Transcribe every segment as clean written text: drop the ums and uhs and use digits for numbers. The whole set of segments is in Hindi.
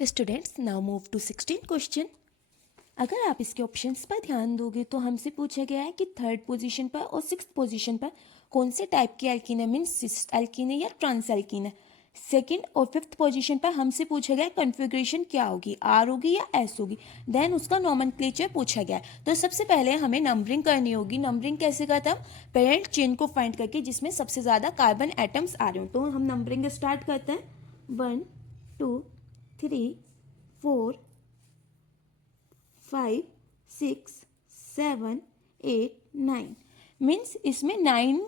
Students now move to 16 question. अगर आप इसके ऑप्शंस पर ध्यान दोगे तो हमसे पूछा गया है कि थर्ड पोजीशन पर और सिक्स्थ पोजीशन पर कौन से टाइप की एल्कीन है, मीन्स सिस एल्कीन है या ट्रांस एल्कीन है। सेकंड और फिफ्थ पोजीशन पर हमसे पूछा गया है कन्फिग्रेशन क्या होगी, आर होगी या एस होगी। देन उसका नॉमेनक्लेचर पूछा गया है। तो सबसे पहले हमें नंबरिंग करनी होगी। नंबरिंग कैसे करते हैं? पेरेंट चेन को फाइंड करके जिसमें सबसे ज़्यादा कार्बन एटम्स आ रहे हो। तो हम नंबरिंग स्टार्ट करते हैं। 1 2 3 4 5 6 7 8 9 मीन्स इसमें 9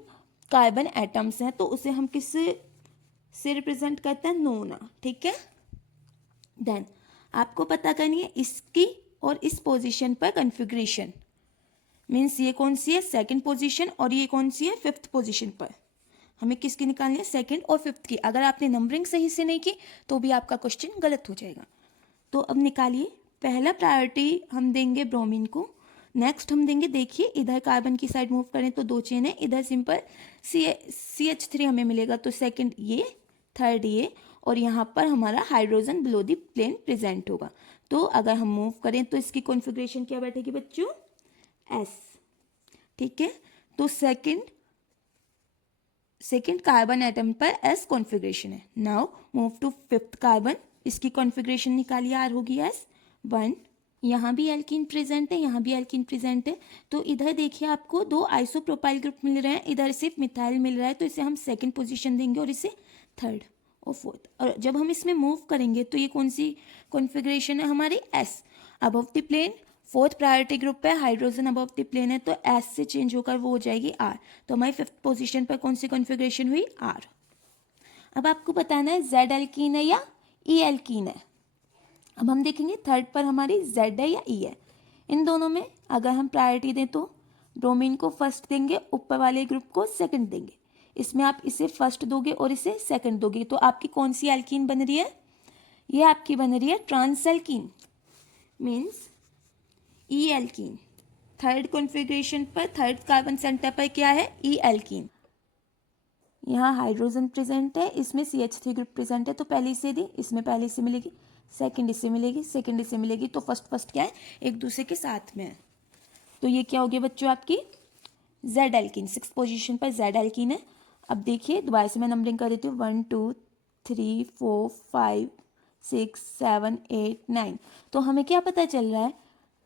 कार्बन एटम्स हैं। तो उसे हम किस से रिप्रेजेंट करते हैं? नोना। ठीक है। देन आपको पता करनी है इसकी और इस पोजीशन पर कन्फिग्रेशन, मीन्स ये कौन सी है? सेकंड पोजीशन, और ये कौन सी है? फिफ्थ पोजीशन पर। हमें किसकी निकालनी है? सेकंड और फिफ्थ की। अगर आपने नंबरिंग सही से नहीं की तो भी आपका क्वेश्चन गलत हो जाएगा। तो अब निकालिए। पहला प्रायोरिटी हम देंगे ब्रोमीन को। नेक्स्ट हम देंगे, देखिए इधर कार्बन की साइड मूव करें तो 2 चेन है, इधर सिंपल CH3 हमें मिलेगा। तो सेकंड ये, थर्ड ये, और यहाँ पर हमारा hydrogen below the plane present होगा। तो अगर हम मूव करें तो इसकी कॉन्फ़िगरेशन क्या बैठेगी बच्चों? S। ठीक है। तो सेकंड कार्बन एटम पर S कॉन्फ़िगरेशन है। Now move to fifth carbon. इसकी कॉन्फ़िगरेशन निकालिए, आर होगी S1। यहाँ भी एल्कीन प्रेजेंट है, यहाँ भी एल्कीन प्रेजेंट है। तो इधर देखिए आपको 2 आइसोप्रोपाइल ग्रुप मिल रहे हैं, इधर सिर्फ मिथाइल मिल रहा है। तो इसे हम सेकंड पोजीशन देंगे और इसे थर्ड और फोर्थ। और जब हम इसमें मूव करेंगे तो ये कौन सी कॉन्फ़िगरेशन है हमारी? S। Above the plane fourth priority group पे हाइड्रोजन अबव द प्लेन है, तो S से चेंज होकर वो हो जाएगी R। तो हमारी फिफ्थ पोजीशन पर कौन सी कॉन्फ़िगरेशन हुई? R। अब आपको बताना है Z एल्कीन है या E एल्कीन है। अब हम देखेंगे थर्ड पर हमारी Z है या E है। इन दोनों में अगर हम प्रायोरिटी दें तो ब्रोमीन को फर्स्ट देंगे, ऊपर वाले ग्रुप को सेकंड देंगे। इसमें आप इसे फर्स्ट दोगे और इसे सेकंड दोगे, तो आपकी कौन सी एल्कीन बन रही है? ये आपकी बन रही है trans alkene, means E alkene. Third configuration पर थर्ड कार्बन सेंटर पर क्या है? E alkene. यहाँ हाइड्रोजन प्रेजेंट है, इसमें CH3 ग्रुप प्रेजेंट है। तो पहले इसे दी, इसमें पहले इसे मिलेगी, सेकंड इससे मिलेगी, सेकंड इससे मिलेगी। तो फर्स्ट क्या है? एक दूसरे के साथ में है। तो ये क्या हो गया बच्चों? आपकी Z एल्कीन। सिक्स पोजीशन पर Z एल्कीन है। अब देखिए दोबारा से मैं नंबरिंग कर देती हूँ। 1 2 3 4 5 6 7 8 9। तो हमें क्या पता चल रहा है?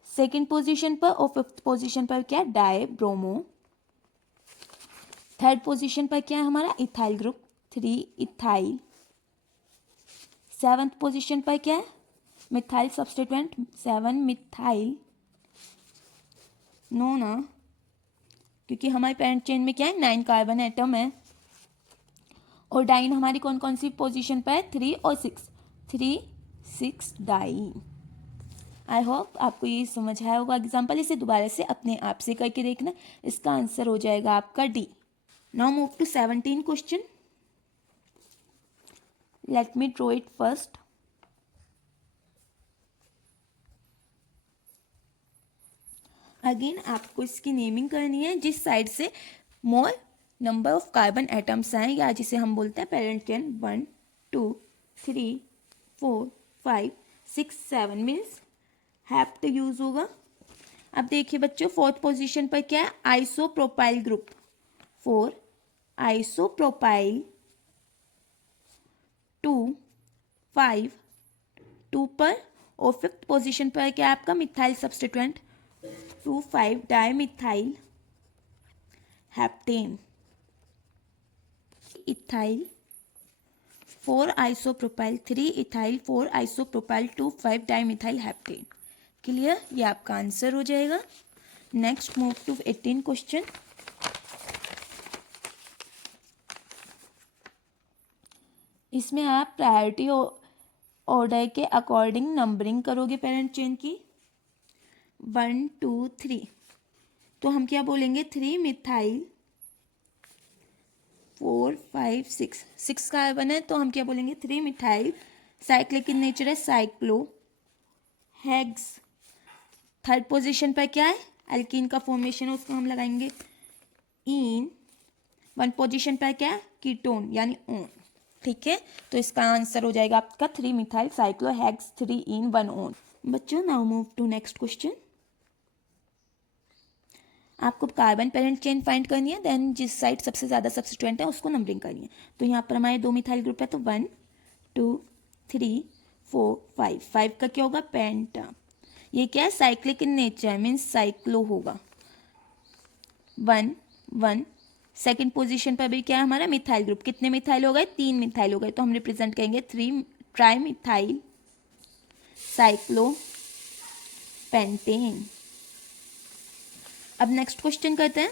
सेकेंड पोजीशन पर और फिफ्थ पोजीशन पर क्या? Die bromo. थर्ड पोजीशन पर क्या है हमारा? Ethyl group, 3 ethyl. Seventh position पर क्या है? Methyl substituent, 7 methyl. नो ना, क्योंकि हमारे पेरेंट चेन में क्या है? 9 कार्बन एटम है। और डाइन हमारी कौन कौन सी पोजीशन पर है? 3 और 6, 3 6 डाइन। आई होप आपको ये समझ आया होगा एग्जाम्पल। इसे दोबारा से अपने आप से करके देखना, इसका आंसर हो जाएगा आपका D। Now move to 17 question. Let me draw it first. Again आपको इसकी नेमिंग करनी है, जिस साइड से more number of carbon atoms आए, या जिसे हम बोलते हैं parent chain. 1 2 3 4 5 6 7 means hept use होगा। अब देखिए बच्चों फोर्थ पोजीशन पर क्या है? आइसोप्रोपाइल ग्रुप, 4 आइसोप्रोपाइल, 2 5 2 पर। और फिफ्थ पोजीशन पर क्या है आपका? Methyl substituent, 2 5 dimethyl heptane. Ethyl, 4 isopropyl, 3 ethyl, 4 isopropyl, 2 5 dimethyl heptane. Clear? ये आपका आंसर हो जाएगा। Next move to 18 question. इसमें आप प्रायोरिटी ऑर्डर के अकॉर्डिंग नंबरिंग करोगे पेरेंट चेन की। 1 2 3। तो हम क्या बोलेंगे? 3 मिथाइल, 4 5 6, 6 कार्बन है तो हम क्या बोलेंगे? 3 मिथाइल। साइक्लिक इन नेचर है, साइक्लो हेक्स। थर्ड पोजीशन पर क्या है? एल्कीन का फॉर्मेशन है, उसको हम लगाएंगे इन। वन पोजीशन पर क्या है? कीटोन यानी ओन। ठीक है, तो इसका आंसर हो जाएगा आपका 3 मिथाइल साइक्लोहेक्स 3 इन 1 ओन। बच्चों now move to next question. आपको कार्बन पेरेंट चेन फाइंड करनी है, देन जिस साइड सबसे ज़्यादा सब्स्टिट्यूएंट है उसको नंबरिंग करनी है। तो यहाँ पर हमारे 2 मिथाइल ग्रुप है, तो 1 2 3 4 5। 5 का क्या होगा? पेंटा। ये क्या है? Cyclic in nature, means cyclo होगा। 1 1। सेकेंड पोजीशन पर भी क्या है हमारा? Methyl group. कितने मिथाइल हो गए? 3 मिथाइल हो गए, तो हम रिप्रेजेंट करेंगे 3 ट्राई मिथाइल साइक्लो पेंटेन। अब नेक्स्ट क्वेश्चन करते हैं।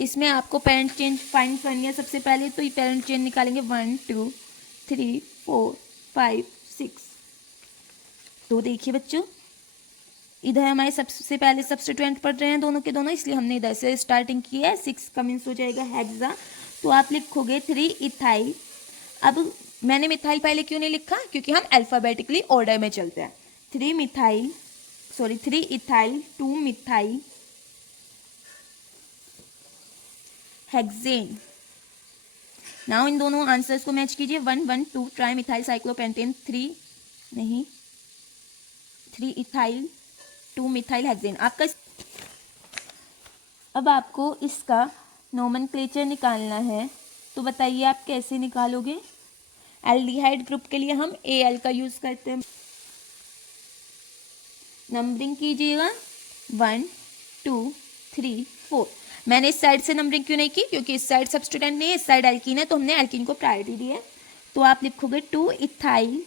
इसमें आपको पेरेंट चेन फाइंड करनी है सबसे पहले, तो ये पेरेंट चेन निकालेंगे 1 2 3 4 5 6। तो देखिए बच्चों, इधर हमारे सबसे पहले सब्स्टिट्यूएंट पढ़ रहे हैं दोनों के दोनों, इसलिए हमने इधर से स्टार्टिंग की है। 6 का मीन्स हो जाएगा हेक्सा, तो आप लिखोगे 3 इथाइल। अब मैंने मिथाइल पहले क्यों नहीं लिखा? क्योंकि हम अल्फाबेटिकली ऑर्डर में चलते हैं। 3 ethyl 2 methyl hexane. Now in दोनों आंसर्स को मैच कीजिए। 1 1 2 tri methyl cyclopentane, 3 ethyl 2 methyl hexane. आपका अब आपको इसका नोमेनक्लेचर निकालना है, तो बताइए आप कैसे निकालोगे? एल्डिहाइड ग्रुप के लिए हम Al का यूज करते हैं। नंबरिंग कीजिएगा 1 2 3 4। मैंने इस साइड से नंबरिंग क्यों नहीं की? क्योंकि इस साइड सब्स्टिट्यूएंट नहीं है, इस साइड एल्कीन है, तो हमने एल्कीन को प्रायोरिटी दी है। तो आप लिखोगे 2 इथाइल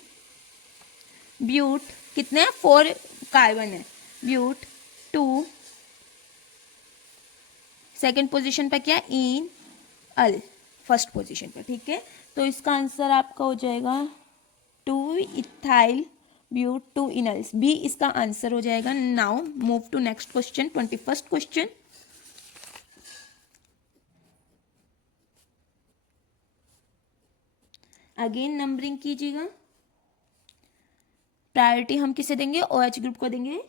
ब्यूट। कितने हैं? 4 कार्बन है। ब्यूट 2 सेकेंड पोजीशन पर क्या? इन अल फर्स्ट पोजीशन पर। ठीक है, तो इसका आंसर आपका हो जाएगा 2 इथाइल ब्यूट 2 इनल्स, बी इसका आंसर हो जाएगा। Now move to next question, 21st question. Again numbering कीजिएगा। प्रायोरिटी हम किसे देंगे? OH ग्रुप को देंगे।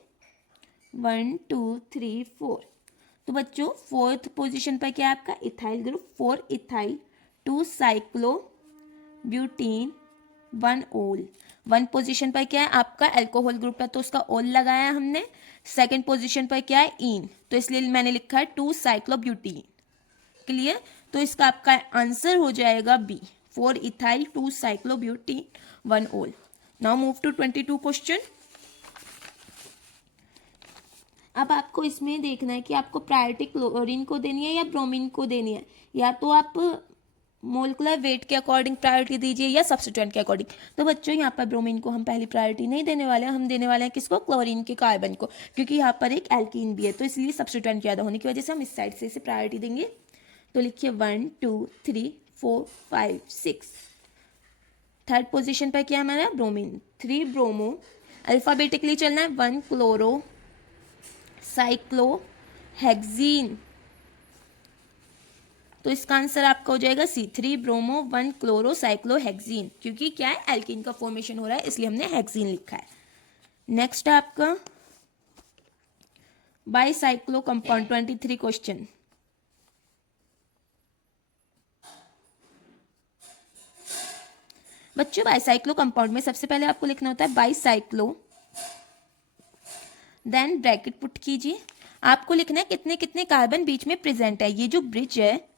1 2 3 4। तो बच्चों फोर्थ पोजीशन पर क्या है आपका? Ethyl group. 4 ethyl 2 cyclo butene 1 ओल। 1 पोजीशन पर क्या है आपका? अल्कोहल ग्रुप है, तो उसका ओल लगाया हमने। सेकेंड पोजीशन पर क्या है? इन, तो इसलिए मैंने लिखा है 2 साइक्लो ब्यूटीन। क्लियर? तो इसका आपका आंसर हो जाएगा B, 4 ethyl 2 cyclo butene 1 ol. Now move to 22 question. अब आपको इसमें देखना है कि आपको प्रायोरिटी क्लोरीन को देनी है या ब्रोमीन को देनी है, या तो आप मोलिकुलर वेट के अकॉर्डिंग प्रायोरिटी दीजिए या सब्स्टिट्यूएंट के अकॉर्डिंग। तो बच्चों यहाँ पर ब्रोमीन को हम पहली प्रायोरिटी नहीं देने वाले हैं, हम देने वाले हैं किसको? क्लोरीन के कार्बन को, क्योंकि यहाँ पर एक एल्कीन भी है, तो इसलिए सब्स्टिट्यूएंट ज़्यादा होने की वजह से हम इस साइड से इसे प्रायोरिटी देंगे। तो लिखिए 1 2 3 4 5 6। थर्ड पोजिशन पर क्या हमारा? ब्रोमीन। 3 ब्रोमो। अल्फाबेटिकली चलना है। 1 क्लोरो साइक्लो हेक्सीन, तो इसका आंसर आपका हो जाएगा सी, 3 ब्रोमो 1 क्लोरो साइक्लो हेक्सीन। क्योंकि क्या है? एल्कीन का फॉर्मेशन हो रहा है, इसलिए हमने हेक्सीन लिखा है। नेक्स्ट है आपका बाईसाइक्लो कंपाउंड, 23 क्वेश्चन। बच्चों बाईसाइक्लो कंपाउंड में सबसे पहले आपको लिखना होता है बाईसाइक्लो, देन ब्रैकेट पुट कीजिए। आपको लिखना है कितने कितने कार्बन बीच में प्रेजेंट है। ये जो ब्रिज है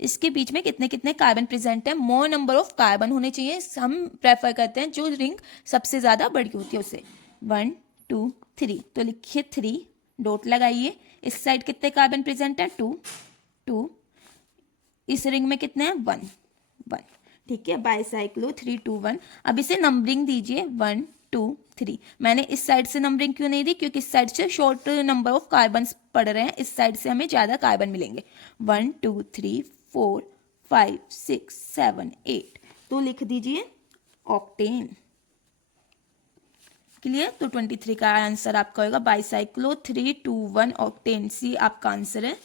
इसके बीच में कितने कितने कार्बन प्रेजेंट है। मोर नंबर ऑफ कार्बन होने चाहिए, हम प्रेफर करते हैं जो रिंग सबसे ज़्यादा बड़ी होती है उसे। 1 2 3, तो लिखिए 3 डॉट लगाइए। इस साइड कितने कार्बन प्रेजेंट है? 2 2। इस रिंग में कितने हैं? 1 1। ठीक है, बाईसाइक्लो 3 2 1। अब इसे नंबरिंग दीजिए 1 2 3। मैंने इस साइड से नंबरिंग क्यों नहीं दी? क्योंकि इस साइड से शॉर्ट नंबर ऑफ कार्बन पड़ रहे हैं, इस साइड से हमें ज़्यादा कार्बन मिलेंगे। 1 2 3 4 5 6 7 8, तो लिख दीजिए ऑक्टेन। क्लियर? तो 23 का आंसर आपका होगा बाईसाइक्लो 3 2 1 ऑक्टेन, सी आपका आंसर है।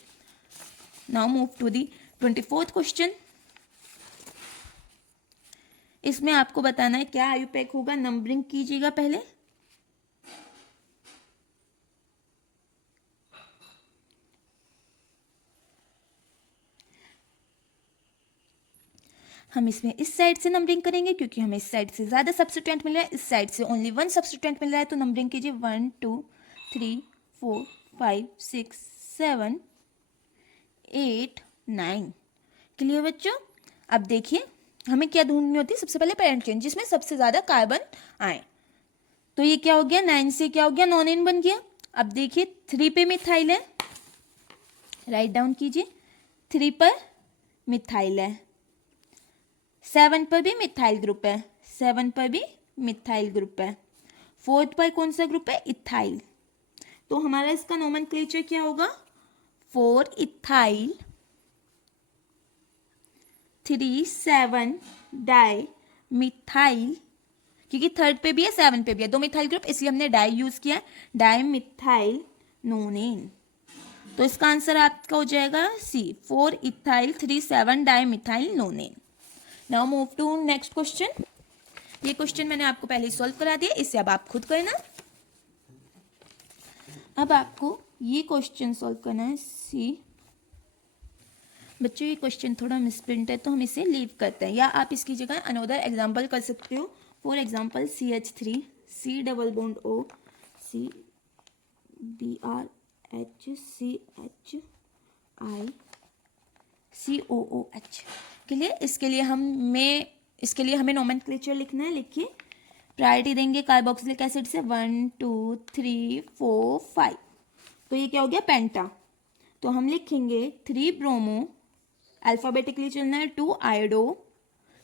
Now move to the 24th question. इसमें आपको बताना है क्या आयुपैक होगा। नंबरिंग कीजिएगा पहले। हम इसमें इस साइड से नंबरिंग करेंगे क्योंकि हमें इस साइड से ज़्यादा सब्स्टिट्यूएंट मिल रहा है, इस साइड से ओनली 1 सब्स्टिट्यूएंट मिल रहा है। तो नंबरिंग कीजिए 1 2 3 4 5 6 7 8 9। क्लियर बच्चों? अब देखिए हमें क्या ढूंढनी होती है, सबसे पहले पेरेंट चेन जिसमें सबसे ज़्यादा कार्बन आए। तो ये क्या हो गया, 9 से क्या हो गया, नॉनेन बन गया। अब देखिए 3 पे मिथाइल है, राइट डाउन कीजिए, 3 पर मिथाइल है, 7 पर भी मिथाइल ग्रुप है, 7 पर भी मिथाइल ग्रुप है, 4 पर कौन सा ग्रुप है, इथाइल। तो हमारा इसका नोमेनक्लेचर क्या होगा, 4 इथाइल 3 7 डाई मिथाइल, क्योंकि थर्ड पे भी है 7 पे भी है, दो मिथाइल ग्रुप, इसलिए हमने डाई यूज किया है, डाई मिथाइल नोनेन। तो इसका आंसर आपका हो जाएगा C, 4 ethyl 3 7 di methyl nonene. Now move to next question. ये क्वेश्चन मैंने आपको पहले ही सॉल्व करा दिया, इससे अब आप खुद करना। अब आपको ये क्वेश्चन सॉल्व करना है सी। बच्चों ये क्वेश्चन थोड़ा मिसप्रिंट है तो हम इसे लीव करते हैं, या आप इसकी जगह अनदर एग्जाम्पल कर सकते हो। For example CH3 C double bond O C BRH CHI COOH के लिए, इसके लिए हमें नोमेनक्लेचर लिखना है। लिखिए, प्रायोरिटी देंगे कार्बोक्सिलिक एसिड से 1 2 3 4 5। तो ये क्या हो गया, पेंटा। तो हम लिखेंगे 3 ब्रोमो, अल्फाबेटिकली चलना है, 2 आयोडो,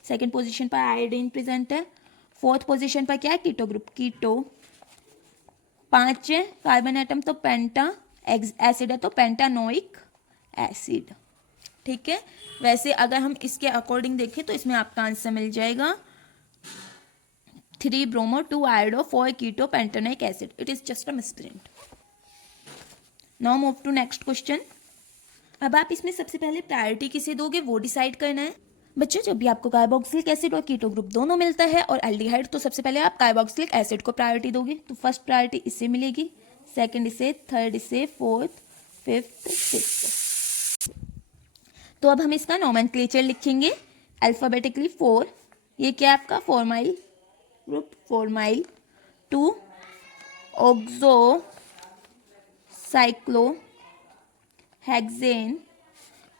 सेकेंड पोजीशन पर आयोडीन प्रेजेंट है, फोर्थ पोजीशन पर क्या है, कीटो ग्रुप, कीटो, 5 कार्बन एटम तो पेंटा, एसिड है तो पेंटानोइक एसिड। ठीक है, वैसे अगर हम इसके अकॉर्डिंग देखें तो इसमें आपका आंसर मिल जाएगा 3 bromo 2 iodo 4 keto pentanoic acid. It is just a misprint. Now move to next question. अब आप इसमें सबसे पहले प्रायोरिटी किसे दोगे वो डिसाइड करना है। बच्चों जब भी आपको कार्बोक्सिलिक एसिड और कीटो ग्रुप दोनों मिलता है और एल्डिहाइड, तो सबसे पहले आप कार्बोक्सिलिक एसिड को प्रायोरिटी दोगे। तो फर्स्ट प्रायोरिटी इससे मिलेगी, सेकंड इसे, थर्ड इसे, फोर्थ, फिफ्थ, सिक्स्थ। तो अब हम इसका नोमेनक्लेचर लिखेंगे अल्फाबेटिकली। 4, ये क्या है आपका, formyl group, formyl, 2 oxo cyclo hexane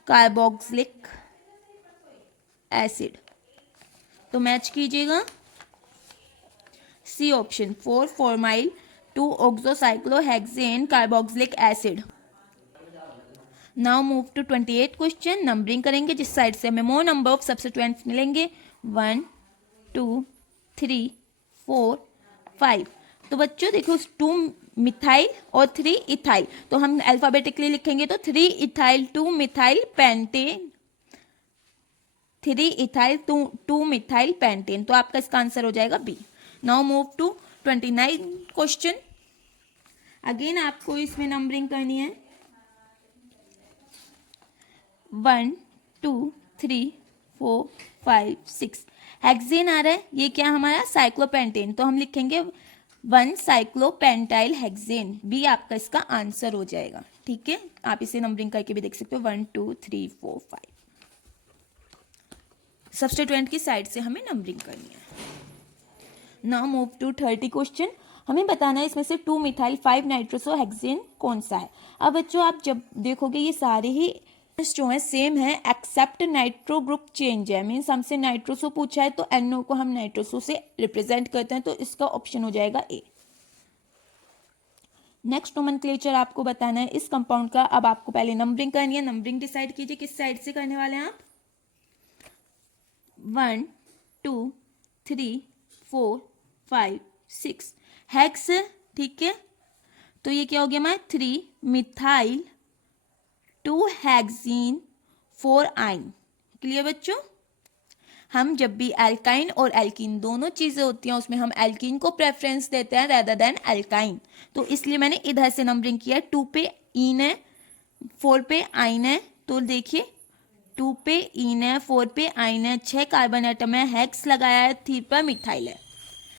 carboxylic acid. तो मैच कीजिएगा C option, 4 formyl 2 oxocyclohexane carboxylic acid. Now move to 28 question. Numbering करेंगे जिस साइड से हमें मोर नंबर ऑफ सब्स्टिट्यूएंट्स मिलेंगे, 1 2 3 4 5। तो बच्चों देखो 2 मिथाइल और 3 इथाइल, तो हम अल्फाबेटिकली लिखेंगे तो 3 ethyl 2 methyl pentane, 3 ethyl 2 methyl pentane. तो आपका इसका आंसर हो जाएगा B. Now move to 29 question. Again आपको इसमें नंबरिंग करनी है, 1 2 3 4 5 6। हेक्सेन आ रहा है, ये क्या हमारा साइक्लोपेंटेन, तो हम लिखेंगे 1 साइक्लोपेंटाइल हेक्सेन। बी आपका इसका आंसर हो जाएगा। ठीक है, आप इसे नंबरिंग करके भी देख सकते हो, 1 2 3 4 5। सब्स्टिट्यूएंट की साइड से हमें नंबरिंग करनी है। Now move to 30 question. हमें बताना है इसमें से 2 मिथाइल 5 नाइट्रोसो हेक्सेन कौन सा है। अब बच्चों आप जब देखोगे ये सारे ही जो है सेम है, एक्सेप्ट नाइट्रो ग्रुप चेंज है। मीन्स हमसे नाइट्रोसो पूछा है तो NO को हम नाइट्रोसो से रिप्रेजेंट करते हैं, तो इसका ऑप्शन हो जाएगा ए। नेक्स्ट नोमेनक्लेचर आपको बताना है इस कंपाउंड का। अब आपको पहले नंबरिंग करनी है, नंबरिंग डिसाइड कीजिए किस साइड से करने वाले हैं आप। 1 2 3 4 5 6 हेक्स, ठीक है। तो ये क्या हो गया हमारा 3 मिथाइल 2 हेक्सीन 4 आइन। क्लियर बच्चों? हम जब भी एल्काइन और एल्कीन दोनों चीजें होती हैं उसमें हम एल्कीन को प्रेफरेंस देते हैं रेदर देन एल्काइन, तो इसलिए मैंने इधर से नंबरिंग किया। 2 पे इन है, 4 पे आइन है, तो देखिए 2 पे इन है, 4 पे आइन है, 6 कार्बन एटम है, हेक्स लगाया है, 3 पर मिथाइल है।